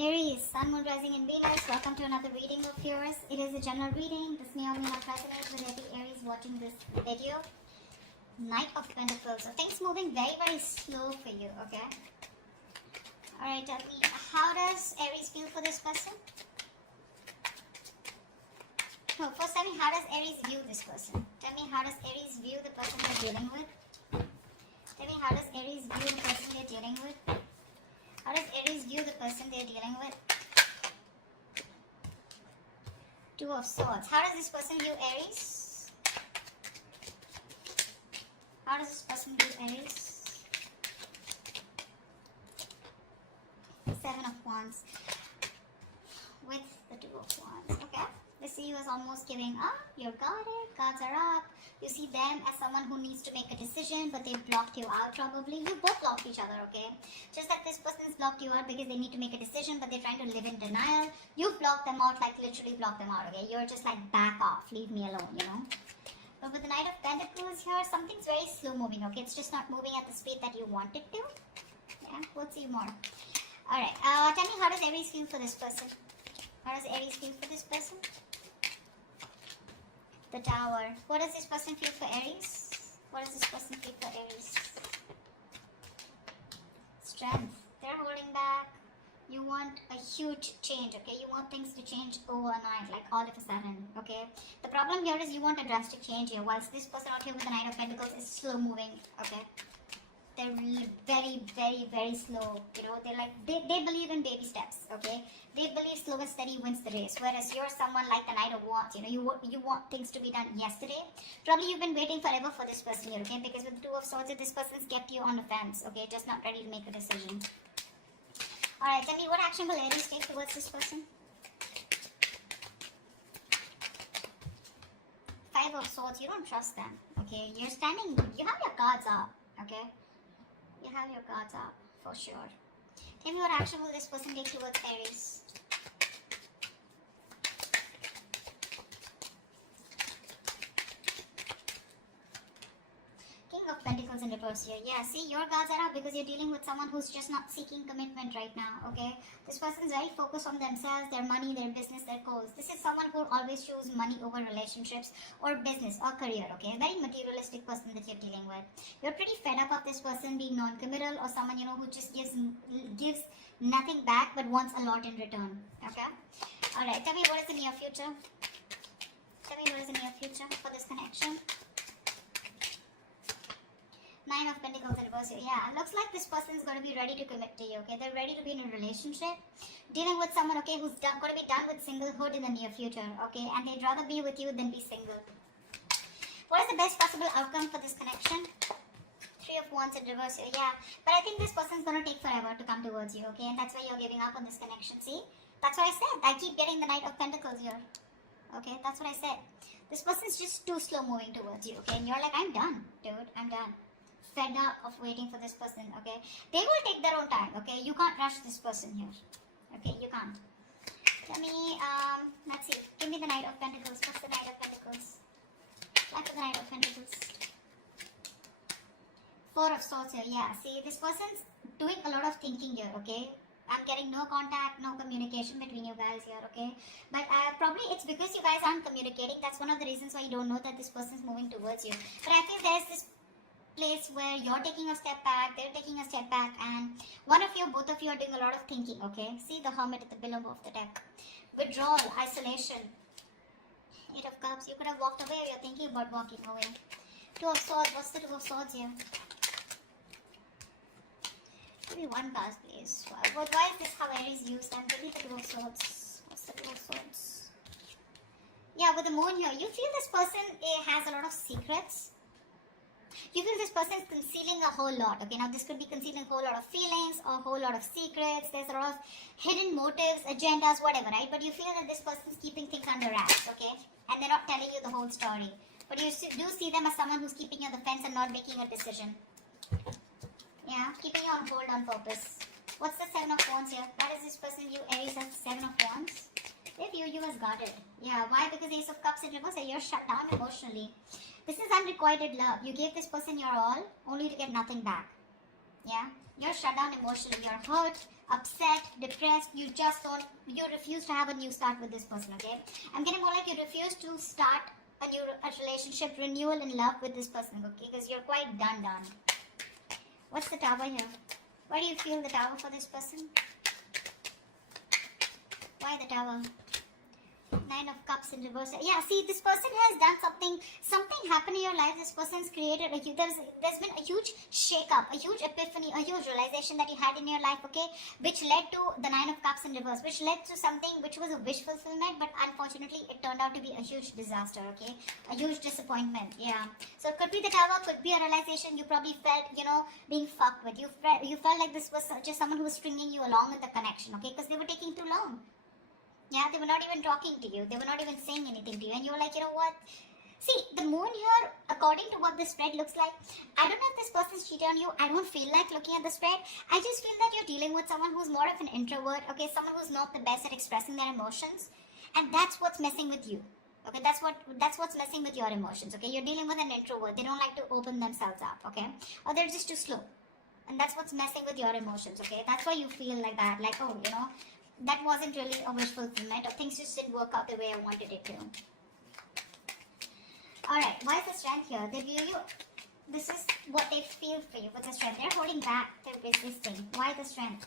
Aries, Sun, Moon, Rising, and Venus. Welcome to another reading of yours. It is a general reading. This may or may not resonate with every Aries watching this video. Knight of Pentacles. So things moving very, very slow for you, okay? Alright, tell me, how does Aries feel for this person? No, first tell me, how does Aries view this person? Tell me, how does Aries view the person they're dealing with? Tell me, how does Aries view the person they're dealing with? How does Aries view the person they're dealing with? Two of Swords. How does this person view Aries? How does this person view Aries? Seven of Wands. With the Two of Wands. Okay. They see you as almost giving up. You're guarded. Cards are up. You see them as someone who needs to make a decision, but they've blocked you out probably. You both blocked each other, okay? Just that this person's blocked you out because they need to make a decision, but they're trying to live in denial. You've blocked them out, like literally blocked them out, okay? You're just like, back off. Leave me alone, you know? But with the Knight of Pentacles here, something's very slow moving, okay? It's just not moving at the speed that you want it to. Yeah, we'll see more. Alright, tell me, how does Aries feel for this person? How does Aries feel for this person? The Tower. What does this person feel for Aries? What does this person feel for Aries? Strength. They're holding back. You want a huge change, okay? You want things to change overnight, like all of a sudden, okay? The problem here is you want a drastic change here, whilst this person out here with the Knight of Pentacles is slow moving, okay? They're very, very, very slow, you know? They're like, they believe in baby steps, okay? They believe slow and steady wins the race, whereas you're someone like the Knight of Wands, you know, you want things to be done yesterday. Probably you've been waiting forever for this person here, okay? Because with the Two of Swords, this person's kept you on the fence, okay? Just not ready to make a decision. Alright, tell me, what action will Aries take towards this person? Five of Swords, you don't trust them, okay? You're standing, you have your cards up, okay? You have your cards up, for sure. Tell me, what action will this person take towards Aries? King of Pentacles in reverse here. Yeah, see, your cards are up because you're dealing with someone who's just not seeking commitment right now, okay? This person's very focused on themselves, their money, their business, their goals. This is someone who will always choose money over relationships or business or career, okay? A very materialistic person that you're dealing with. You're pretty fed up of this person being non-committal or someone, you know, who just gives nothing back but wants a lot in return, okay? Alright, tell me, what is the near future? Tell me, what is the near future for this connection? Nine of Pentacles in reverse here. Yeah, it looks like this person is going to be ready to commit to you, okay? They're ready to be in a relationship. Dealing with someone, okay, who's going to be done with singlehood in the near future, okay? And they'd rather be with you than be single. What is the best possible outcome for this connection? Three of Wands in reverse here. Yeah, but I think this person's going to take forever to come towards you, okay? And that's why you're giving up on this connection, see? That's what I said. I keep getting the Knight of Pentacles here. Okay, that's what I said. This person's just too slow moving towards you, okay? And you're like, I'm done, dude. I'm done. Fed up of waiting for this person, okay? They will take their own time, okay? You can't rush this person here, okay? You can't. Tell me, let's see. Give me the Knight of Pentacles. What's the Knight of Pentacles? What's the Knight of Pentacles? Four of Swords here. Yeah, see, this person's doing a lot of thinking here, okay? I'm getting no contact, no communication between you guys here, okay? But probably it's because you guys aren't communicating. That's one of the reasons why you don't know that this person's moving towards you. But I feel there's this place where you're taking a step back, they're taking a step back, and both of you are doing a lot of thinking, okay? See the Hermit at the below of the deck. Withdrawal, isolation. Eight of Cups, you could have walked away, you're thinking about walking away. Two of Swords, what's the Two of Swords here? Give me one card, please. Why is this how Aries used them? Give me the Two of Swords. What's the Two of Swords? Yeah, with the Moon here, you feel this person has a lot of secrets. You feel this person is concealing a whole lot, okay? Now, this could be concealing a whole lot of feelings or a whole lot of secrets. There's a lot of hidden motives, agendas, whatever, right? But you feel that this person is keeping things under wraps, okay? And they're not telling you the whole story. But you do see them as someone who's keeping you on the fence and not making a decision. Yeah, keeping you on hold on purpose. What's the Seven of Wands here? Why does this person view Aries as Seven of Wands? They view you as guarded. Yeah, why? Because Ace of Cups in reverse, you're shut down emotionally. This is unrequited love. You gave this person your all only to get nothing back. Yeah, you're shut down emotionally. You're hurt. upset, depressed. You just don't, you refuse to have a new start with this person, okay? I'm getting more like you refuse to start a relationship, renewal in love with this person, okay? Because you're quite done. What's the Tower here? Why do you feel the Tower for this person? Why the Tower? Nine of Cups in reverse. Yeah, see, this person has done something happened in your life. This person's created there's been a huge shake-up, a huge epiphany, a huge realization that you had in your life, okay, which led to the Nine of Cups in reverse, which led to something which was a wish fulfillment, but unfortunately it turned out to be a huge disaster, okay, a huge disappointment. Yeah, so it could be the Tower, could be a realization. You probably felt, being fucked with. You felt like this was just someone who was stringing you along with the connection, okay, because they were taking too long. Yeah, they were not even talking to you. They were not even saying anything to you. And you were like, you know what? See, the moon here, according to what the spread looks like, I don't know if this person's cheated on you. I don't feel like looking at the spread. I just feel that you're dealing with someone who's more of an introvert, okay? Someone who's not the best at expressing their emotions. And that's what's messing with you. Okay, that's what's messing with your emotions, okay? You're dealing with an introvert. They don't like to open themselves up, okay? Or they're just too slow. And that's what's messing with your emotions, okay? That's why you feel like that. Like, oh, that wasn't really a wish fulfillment, or things just didn't work out the way I wanted it to. Alright, why is the Strength here? They view you, this is what they feel for you with the Strength. They're holding back, they're resisting. Why the Strength?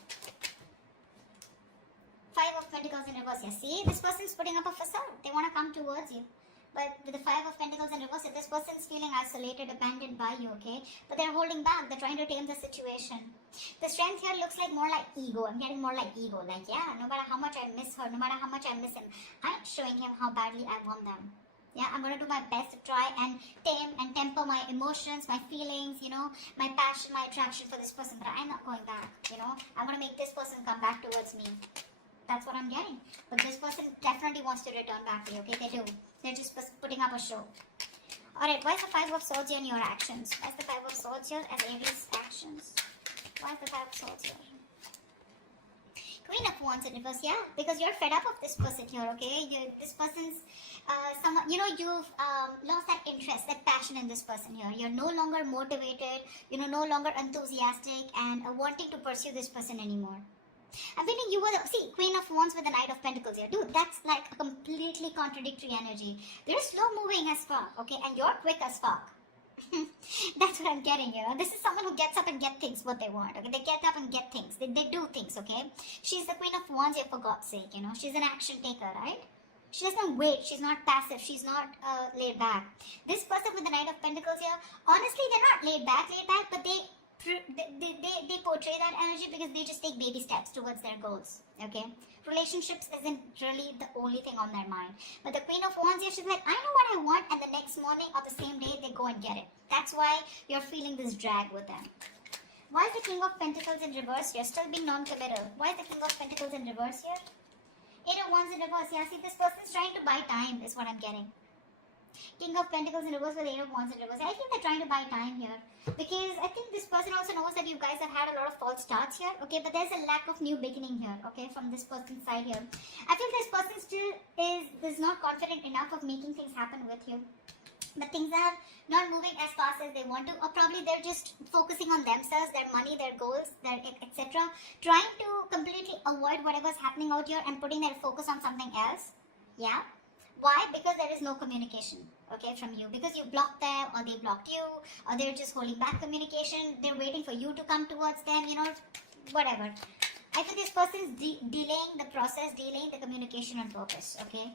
Five of Pentacles in reverse here. See, this person's putting up a facade. They want to come towards you. But with the Five of Pentacles in reverse, this person's feeling isolated, abandoned by you, okay? But they're holding back. They're trying to tame the situation. The Strength here looks like more like ego. I'm getting more like ego. Like, yeah, no matter how much I miss her, no matter how much I miss him, I'm showing him how badly I want them. Yeah, I'm going to do my best to try and tame and temper my emotions, my feelings, my passion, my attraction for this person. But I'm not going back, I'm going to make this person come back towards me. That's what I'm getting. But this person definitely wants to return back to you, okay? They do. They're just putting up a show. Alright, why is the Five of Swords here in your actions? Why is the Five of Swords here as Aries actions? Why is the Five of Swords here? Queen of Wands in reverse, yeah? Because you're fed up of this person here, okay? This person's, you've lost that interest, that passion in this person here. You're no longer motivated, no longer enthusiastic and wanting to pursue this person anymore. I'm feeling you were Queen of Wands with the Knight of Pentacles here. Dude, that's like a completely contradictory energy. They're slow moving as fuck, okay? And you're quick as fuck. That's what I'm getting, This is someone who gets up and get things what they want, okay? They get up and get things. They do things, okay? She's the Queen of Wands here, for God's sake, She's an action taker, right? She doesn't wait. She's not passive. She's not laid back. This person with the Knight of Pentacles here, honestly, they're not laid back, but they portray that energy because they just take baby steps towards their goals, okay? Relationships isn't really the only thing on their mind. But the Queen of Wands here, she's like, I know what I want, and the next morning or the same day, they go and get it. That's why you're feeling this drag with them. Why is the King of Pentacles in reverse here? Still being non-committal. Why is the King of Pentacles in reverse here? Eight of Wands in reverse. Yeah, see, this person's trying to buy time is what I'm getting. King of Pentacles in reverse with Eight of Wands in reverse. I think they're trying to buy time here. Because I think this person also knows that you guys have had a lot of false starts here. Okay, but there's a lack of new beginning here. Okay, from this person's side here. I feel this person still is not confident enough of making things happen with you. But things are not moving as fast as they want to. Or probably they're just focusing on themselves, their money, their goals, their etc. Trying to completely avoid whatever's happening out here and putting their focus on something else. Yeah. Why? Because there is no communication, okay, from you. Because you blocked them, or they blocked you, or they're just holding back communication. They're waiting for you to come towards them, whatever. I feel this person's delaying the process, delaying the communication on purpose, okay?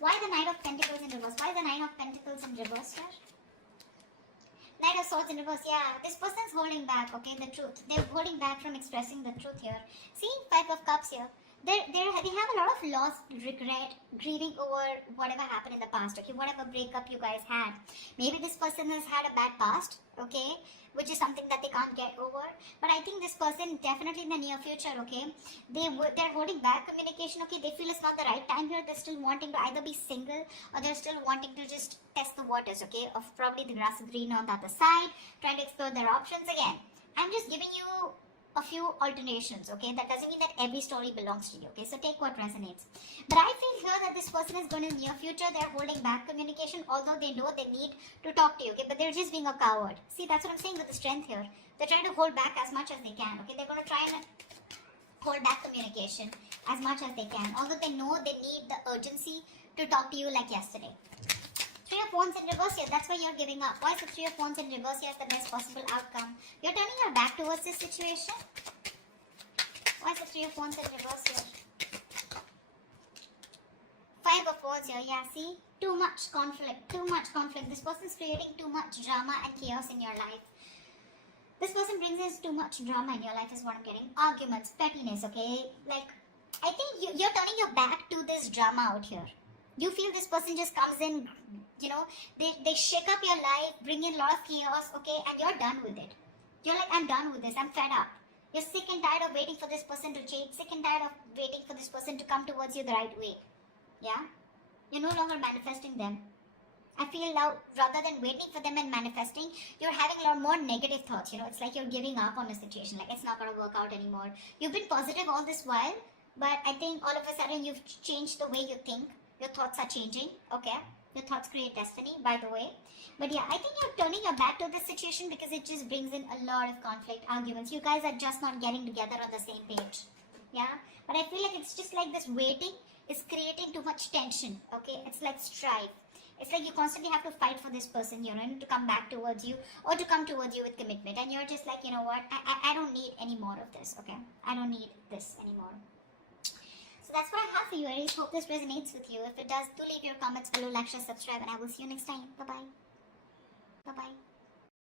Why the Knight of Pentacles in reverse? Why the Nine of Pentacles in reverse here? Knight of Swords in reverse, yeah. This person's holding back, okay, the truth. They're holding back from expressing the truth here. See, Five of Cups here. They have a lot of loss, regret, grieving over whatever happened in the past, okay, whatever breakup you guys had. Maybe this person has had a bad past, okay, which is something that they can't get over. But I think this person definitely in the near future, okay, they're holding back communication, okay, they feel it's not the right time here. They're still wanting to either be single, or they're still wanting to just test the waters, okay, of probably the grass is greener on the other side, trying to explore their options again. I'm just giving you a few alternations, okay? That doesn't mean that every story belongs to you, okay? So take what resonates. But I feel here that this person is going to, in the near future, they're holding back communication, although they know they need to talk to you, okay? But they're just being a coward. See, that's what I'm saying with the Strength here. They're trying to hold back as much as they can, okay? They're going to try and hold back communication as much as they can, although they know they need the urgency to talk to you like yesterday. Three of Wands in reverse here, that's why you're giving up. Why is the Three of Wands in reverse here as the best possible outcome? You're turning your back towards this situation. Why is the Three of Wands in reverse here? Five of Wands here, yeah, see? Too much conflict, too much conflict. This person's creating too much drama and chaos in your life. This person brings in too much drama in your life is what I'm getting. Arguments, pettiness, okay? Like, I think you're turning your back to this drama out here. You feel this person just comes in, you know, they shake up your life, bring in a lot of chaos, okay, and you're done with it. You're like, I'm done with this, I'm fed up. You're sick and tired of waiting for this person to change, sick and tired of waiting for this person to come towards you the right way. Yeah? You're no longer manifesting them. I feel now, rather than waiting for them and manifesting, you're having a lot more negative thoughts, you know, it's like you're giving up on a situation, like it's not going to work out anymore. You've been positive all this while, but I think all of a sudden you've changed the way you think. Your thoughts are changing, okay? Your thoughts create destiny, by the way. But yeah, I think you're turning your back to this situation because it just brings in a lot of conflict, arguments. You guys are just not getting together on the same page, yeah? But I feel like it's just like this waiting is creating too much tension, okay? It's like strife. It's like you constantly have to fight for this person, you know, to come back towards you or to come towards you with commitment. And you're just like, you know what, I don't need any more of this, okay? I don't need this anymore. So that's what I have for you, Aries. Hope this resonates with you. If it does, do leave your comments below, like, share, subscribe, and I will see you next time. Bye-bye. Bye-bye.